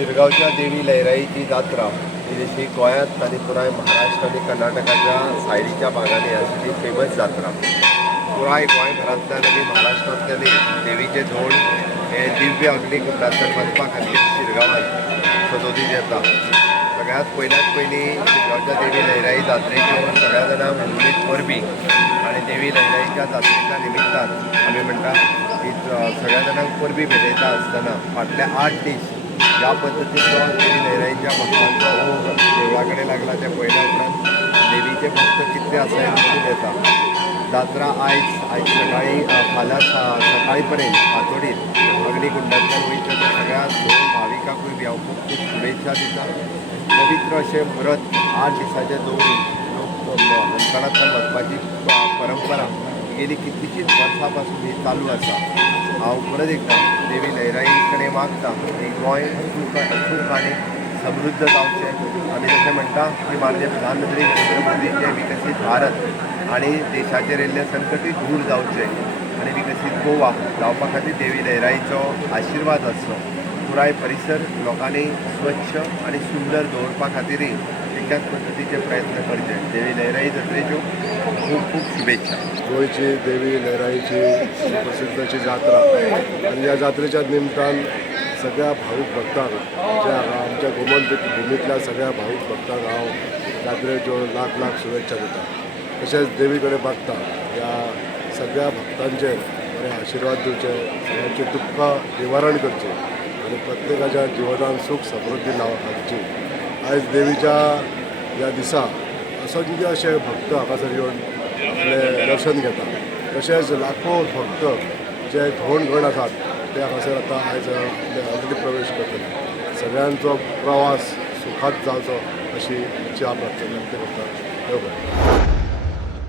शिरगावच्या देवी लयराईची जात्रा ही जशी गोंयांत आनी पुराय महाराष्ट्र आनी कर्नाटकाच्या सायडीच्या भागांनी आशिल्ली फेमस जात्रा. पुराय गोंयभरांतल्यान आनी महाराष्ट्रांतल्यानय देवीचे धोंड हे दिव्य अग्निकुंडांतल्यान वचपा खातीर शिरगांवांत सजोवनीत येता. सगळ्यांत पयलीं शिरगांवच्या देवी लयराई जात्रेच्यो सगळ्या जाणांक उर्मीत परबी आनी देवी लयराईच्या जात्रेच्या निमित्तान आमी म्हणटा की सगळ्या जाणांक परबी भेटयता आसतना फाटले 8 दीस ज्या पद्दतीचो देवी लयराईच्या भक्तांचो ओघ देवळा कडेन लागला ते पळयल्या उपरांत देवीचे भक्त कितले आसा हें दिसून येता. जात्रा आयज सकाळीं फाल्यां सकाळी पर्यंत फांतोडेर अग्निकुंडांतल्यान वयता त्या सगळ्या दोन भाविकांकूय हांव खूब खूब शुभेच्छा दिता. पवित्र अशें व्रत 8 दिसांचें दवरून लोक अंतरांतल्यान वचपाची परंपरा गेली कितलीशींच वर्सां पासून ही चालू आसा. हांव परत एकदां देवी लयराई कडेन मागता की गोंय सूख आनी समृद्ध जावचें. आमी जशें म्हणटा की माननीय प्रधानमंत्री नरेंद्र मोदीचे विकसीत भारत आनी देशाचेर येयल्ले संकटूय दूर जावचे आनी विकसीत गोवा जावपा खातीर देवी लयराईचो आशिर्वाद आसचो. पुराय परिसर लोकांनी स्वच्छ आनी सुंदर दवरपा खातीरय एकाच पद्दतीचे प्रयत्न करचे. देवी लयराई जात्रेच्यो खूब खूब शुभेच्छा. गोंयची देवी लयराईची प्रसिद्ध अशी जात्रा आणि या जात्रेच्या निमतान सगळ्या भावीक भक्तांक जे आमच्या गोमंतक भुमींतल्या सगळ्या भावीक भक्तांक हांव जात्रेच्यो लाख लाख शुभेच्छा दिता. तशेंच देवी कडेन मागता ह्या सगळ्या भक्तांचेर बरें आशिर्वाद दिवचे, सगळ्यांची दुख्खां निवारण करचें आनी प्रत्येकाच्या जिवनान सूख समृद्धी हाडची. आयज देवीच्या ह्या दिसा असंख्य अशे भक्त हांगासर येवन आपलें दर्शन घेता. तशेंच लाखो भक्त जे धोंड गण आसात ते हांगासर आतां आयज आपले अग्नी प्रवेश करतले. सगळ्यांचो प्रवास सुखात जावचो अशी इच्छा प्रार्थना व्यक्त करता. देव बरें.